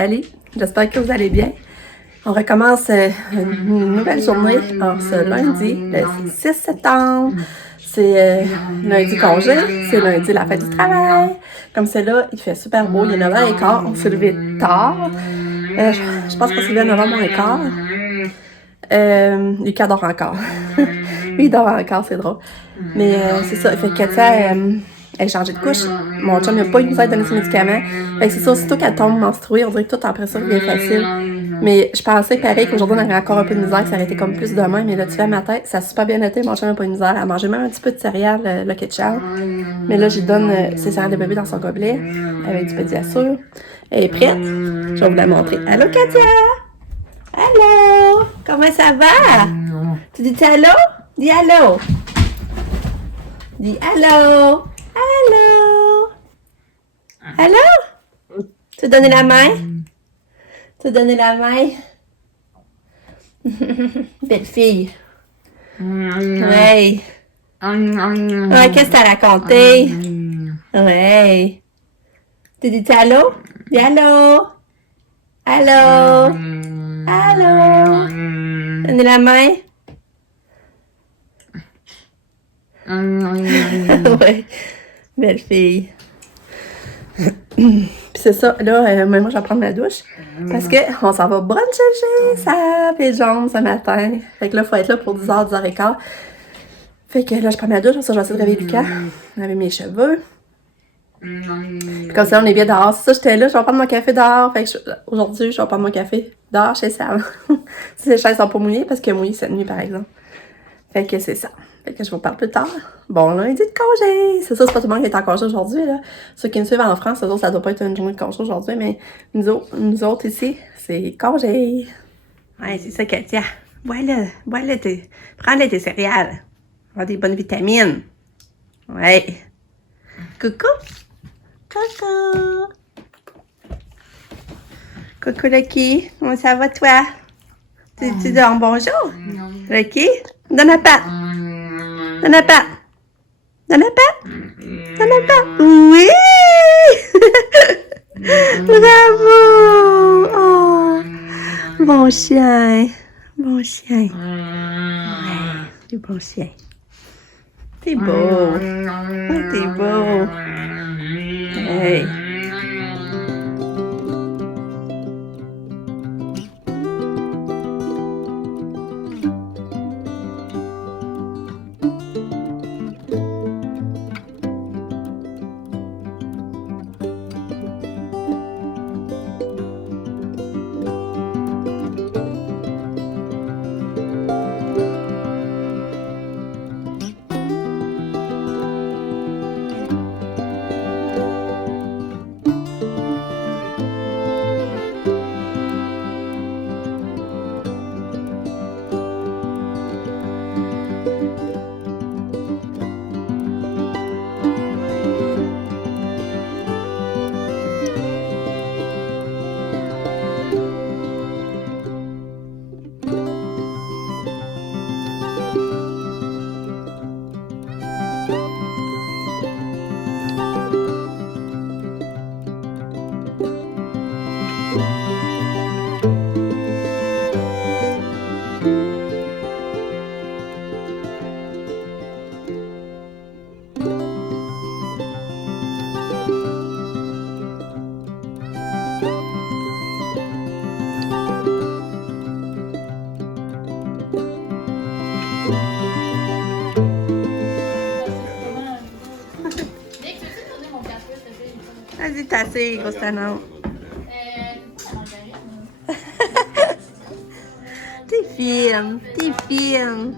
Salut, j'espère que vous allez bien. On recommence une nouvelle journée en ce lundi, le 6 septembre. C'est lundi congé, c'est lundi la fête du travail. Comme c'est là, il fait super beau, il est 9h15, on s'est levé tard. Je pense qu'on s'est levé à 9h15. Lucas dort encore. Lui, il dort encore, c'est drôle. Mais c'est ça, fait que Katia, elle a changé de couche. Mon chum n'a pas eu besoin de donner ses médicaments. Fait que c'est ça, aussitôt qu'elle tombe menstruée, on dirait que tout après ça devient facile. Mais je pensais pareil qu'aujourd'hui on aurait encore un peu de misère, que ça aurait été comme plus demain. Mais là, tu fais ma tête, ça a super bien été. Mon chum n'a pas eu de misère. Elle a mangé même un petit peu de céréales, le ketchup. Mais là, je lui donne ses céréales de bébé dans son gobelet, avec du petit assure. Elle est prête. Je vais vous la montrer. Allô, Katia! Allô! Comment ça va? Tu dis allô? Dis allô! Dis allô! Allô! Allô? Tu veux donner la main? Tu veux donner la main? Belle fille. Ouais. Ouais, qu'est-ce que t'as raconté? Ouais. Tu dis allô? Dis allô? Allô? Allô? Donnez la main? Ouais. Belle fille. Puis c'est ça, là, moi je vais prendre ma douche parce qu'on s'en va bruncher sa pyjama ce matin. Fait que là, il faut être là pour 10h, 10h15. Fait que là, je prends ma douche, ça, je vais essayer de réveiller Lucas, laver mes cheveux. Puis comme ça, on est bien dehors. C'est ça, j'étais là, je vais prendre mon café dehors. Fait que aujourd'hui, je vais prendre mon café dehors chez Sam. Si les chaises sont pas mouillées, parce que mouillées cette nuit, par exemple. Fait que c'est ça. Fait que je vous parle plus tard. Bon lundi de congé! C'est ça, c'est pas tout le monde qui est en congé aujourd'hui, là. Ceux qui me suivent en France, eux autres, ça doit pas être une journée de congé aujourd'hui, mais nous autres ici, c'est congé. Ouais, c'est ça, Katia. Bois-le, prends-le tes céréales. Avoir des bonnes vitamines. Ouais. Coucou! Coucou! Coucou, Lucky. Comment ça va, toi? Tu dors bonjour? Lucky? Donne la patte. Donne la patte. Donne la patte. Donne la patte. Oui! Bravo! Oh! Bon chien. Bon chien. Ouais, du bon chien. T'es beau. Ouais, t'es beau. Hey. Vas-y, t'as assez, grosse tanante. T'es fine, t'es fine.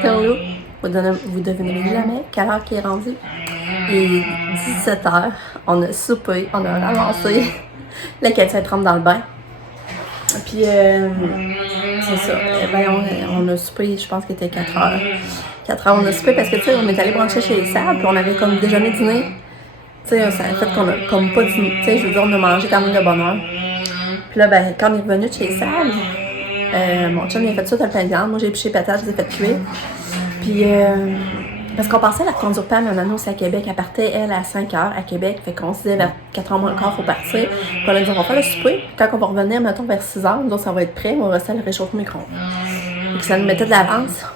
Théo, vous devinerez jamais quelle heure qui est rendu. Et 17h, on a soupé, on a ramassé la Katia trempe dans le bain. Puis, c'est ça. On a soupé, je pense qu'il était 4h. 4h, on a soupé parce que, tu sais, on est allé brancher chez les Sables, puis on avait comme déjeuner, dîner. Tu sais, ça a fait qu'on a comme pas dîné. Tu sais, je veux dire, on a mangé quand même de bonne heure. Puis là, ben, quand on est revenu de chez les Sables, mon chum, il a fait ça, t'as le pain de viande. Moi, j'ai épluché les patates, je les ai fait cuire. Puis, parce qu'on passait à la conduire pas à ma nana aussi à Québec. Elle partait, elle, à 5h à Québec. Fait qu'on se disait vers 4h moins le quart, faut partir. Puis on a dit, on va faire le souper. Puis quand on va revenir, mettons, vers 6h, nous autres, ça va être prêt. On va rester à le réchauffer au micro-ondes. Fait que ça nous mettait de l'avance.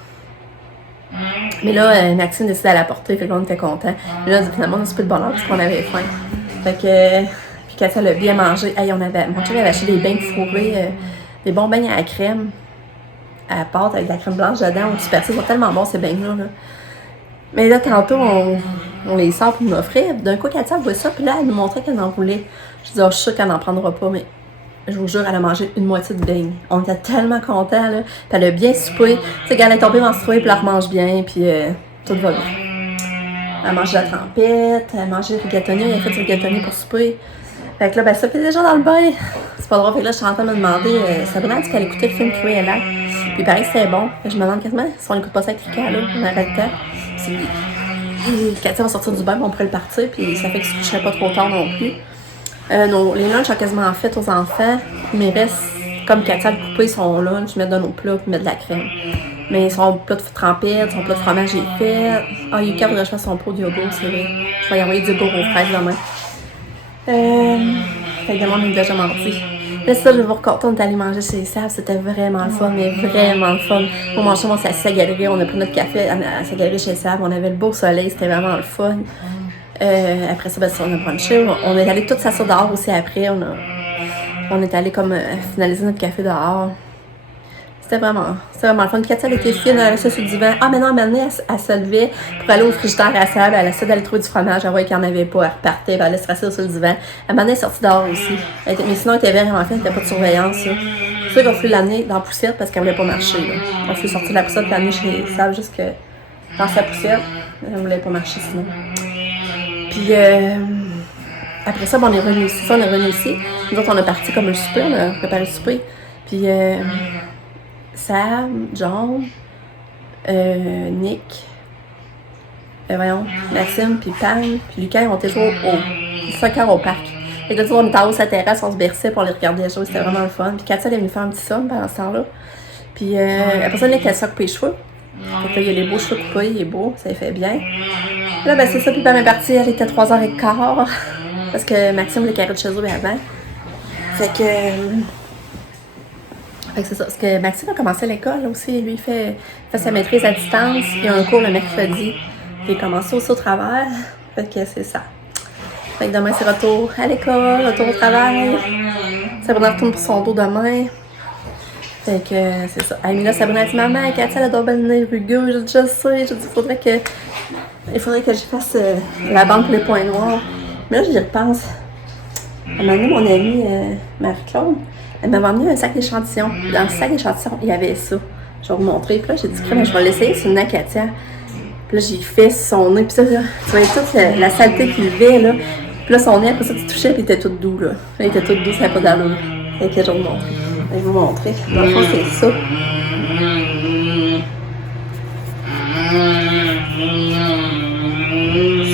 Mais là, Maxime décidait à la porter. Fait que là, on était contents. Mais là, finalement, on a soupé de bonheur parce qu'on avait faim. Fait que, puis quand elle a bien mangé, hey, mon chum avait acheté des beignes fourrés, des bons beignes à la crème, à la pâte avec de la crème blanche dedans. On super, ils sont tellement bons, ces beignes-là. Là. Mais là, tantôt, on les sort pour nous offrir. D'un coup, Katia voit ça, puis là, elle nous montrait qu'elle en voulait. Je dis, oh, je suis sûre qu'elle n'en prendra pas, mais je vous jure, elle a mangé une moitié de beignes. On était tellement contents, là. Puis elle a bien soupé. Tu sais, quand elle est tombée menstruée, puis elle remange bien, puis tout va bien. Elle mange de la trempette, elle a mangé du rigatoni, elle a fait du rigatoni pour souper. Fait que là, ben ça fait déjà dans le bain. C'est pas drôle, fait que là, je suis en train de me demander, Sabrina a dit qu'elle écoutait le film Cruella. Puis pareil, c'était bon. Je me demande quasiment si on n'écoute pas ça avec Rika, là, on arrête le temps. Katia va sortir du bain, on pourrait le partir, puis ça fait que je ne coucherai pas trop tard non plus. Les lunchs sont quasiment faits aux enfants, mais reste, comme Katia a coupé son lunch, mettre dans nos plats, puis mettre de la crème. Mais son plat de trempette, son plat de fromage est fait. Ah, Yuka voudrait que je fasse son pot de yogourt, c'est vrai. Je vais y envoyer du yogourt aux fraises demain. Fait que demain, on est déjà mardi. Là, ça, je vais vous raconter, on est allé manger chez les Sables, c'était vraiment le fun, mais vraiment le fun. Pour manger, on s'est assis à la galerie, on a pris notre café à la galerie chez les Sables, on avait le beau soleil, c'était vraiment le fun. Après ça, ben, on a brunché, on est allé toute s'asseoir dehors aussi après, on est allé comme finaliser notre café dehors. C'était vraiment le fun. Katia, elle était fine, elle restait sur le divan. Ah, maintenant, elle se levait pour aller au frigidaire à Sable. Elle essayait d'aller trouver du fromage. Elle voyait qu'il n'y en avait pas. Elle repartait. Elle se rasseoir sur le divan. Elle est sortie dehors aussi. Mais sinon, elle était vraiment fine. Elle n'était pas de surveillance. C'est sûr qu'on a fallu l'amener dans la poussière parce qu'elle ne voulait pas marcher. Là. On a fallu sortir de la poussière et l'amener chez Sable jusque dans sa poussière. Elle ne voulait pas marcher sinon. Puis, après ça, on est revenu ici. Nous autres, on est parti comme un souper. On a préparé le souper. Puis, Sam, John, Nick, Maxime, puis Pam, puis Lucas, on était toujours au 5 heures au parc. Et là, on était en haut sa terrasse, on se berçait pour aller regarder les choses, c'était vraiment le fun. Puis Katia, elle est venue faire un petit somme pendant ce temps-là. Puis après ça, Nick, elle s'est coupé les cheveux. Fait que là, il y a les beaux cheveux coupés, il est beau, ça lui fait bien. Là, ben c'est ça, puis Pam est partie, elle était 3h15, parce que Maxime voulait carrer de chez eux avant. Fait que c'est ça, parce que Maxime a commencé l'école aussi, lui il fait sa maîtrise à distance, il a un cours le mercredi, il a commencé aussi au travers, fait que c'est ça. Fait que demain c'est retour à l'école, retour au travail, Sabrina retourne pour son dos demain, fait que c'est ça. Amina, Sabrina a dit, maman, Katia elle a donc le nez rugueux, je sais, j'ai dit, il faudrait que je fasse la bande pour les points noirs, mais là j'y repense. À un moment donné, mon amie Marie-Claude, elle m'avait emmené un sac d'échantillons. Dans le sac d'échantillons, il y avait ça. Je vais vous montrer. Puis là, j'ai dit, je vais l'essayer sur le nez à Katia. Puis là, j'ai fait son nez. Puis ça, là, tu voyais toute la saleté qu'il avait, là. Puis là, son nez, après ça, tu touchais, puis il était tout doux, là. Il était tout doux, ça n'a pas d'allure. Fait que je vais vous montrer. Je vais vous montrer. Dans le fond, c'est ça.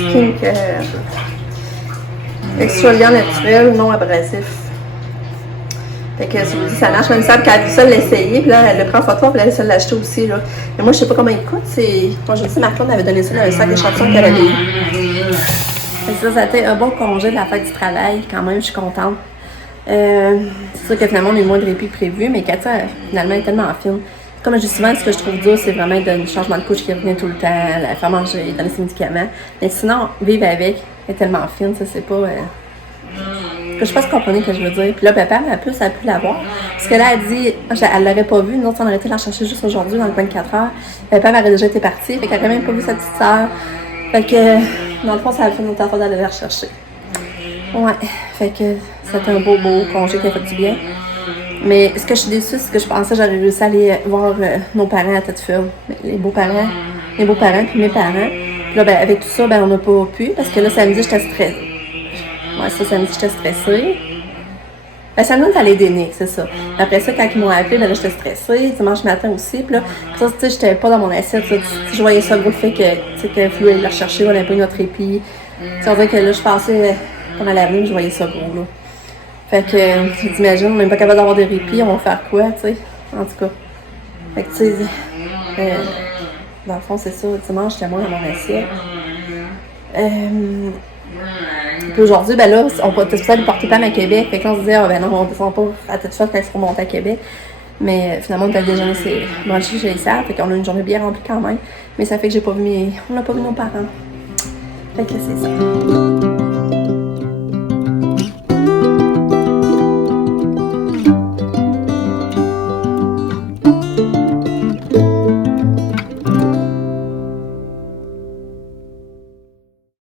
Skincare. Exfoliant naturel, non abrasif. Fait que je vous dis, ça marche. Même ça, quand elle a pu ça l'essayer, puis là, elle le prend en photo, puis elle a l'acheter aussi. Là. Mais moi, je sais pas comment il coûte. Quand je dis, Marc-Claude m'avait donné ça dans un sac d'échantillons qu'elle avait eu. Fait que ça a été un bon congé de la fête du travail, quand même, je suis contente. C'est sûr que finalement, on a eu moins de répit que prévu, mais Katia, finalement, est tellement fine. Comme je dis souvent, ce que je trouve dur, c'est vraiment un changement de couche qui revient tout le temps, la faire manger, donner ses médicaments. Mais sinon, vivre avec, elle est tellement fine, ça, c'est pas. Que je sais pas ce que vous comprenez que je veux dire. Puis là, papa, elle a pu l'avoir. Parce que là, elle dit, elle l'aurait pas vue. Nous autres, on aurait été la chercher juste aujourd'hui, dans le 24 heures. Papa avait déjà été parti, fait qu'elle a même pas vu sa petite sœur. Fait que, dans le fond, ça a fait notre affaire d'aller la rechercher. Ouais, fait que c'était un beau congé qui a fait du bien. Mais ce que je suis déçue, c'est que je pensais que j'aurais réussi à aller voir nos parents à tête ferme. Les beaux-parents puis mes parents. Puis là, ben, avec tout ça, ben, on n'a pas pu, parce que là, samedi, j'étais stressée. Ouais, ça, samedi, j'étais stressée. Ben, samedi, ça allait dénier, c'est ça. Après ça, quand ils m'ont appelé, ben là, j'étais stressée. Dimanche matin aussi. Puis là, ça, tu sais, j'étais pas dans mon assiette. Là, je voyais ça, gros, le fait que, tu sais, qu'il fallait la rechercher, on n'avait pas eu notre épi. Tu sais, on dirait que là, je passais pendant l'avenir, je voyais ça gros, là. Fait que, t'imagines, on n'est même pas capable d'avoir des répits, on va faire quoi, tu sais, en tout cas. Fait que, tu sais, dans le fond, c'est ça, dimanche, j'étais moins dans mon assiette. Puis aujourd'hui, ben là, on était supposé aller porter Pam à Québec. Fait que là, on se disait, ah ben non, on descend pas à tête forte quand il faut monter à Québec. Mais finalement, on était allé déjeuner, c'est manger chez les sœurs. Fait qu'on a une journée bien remplie quand même. Mais ça fait que on n'a pas vu nos parents. Fait que c'est ça.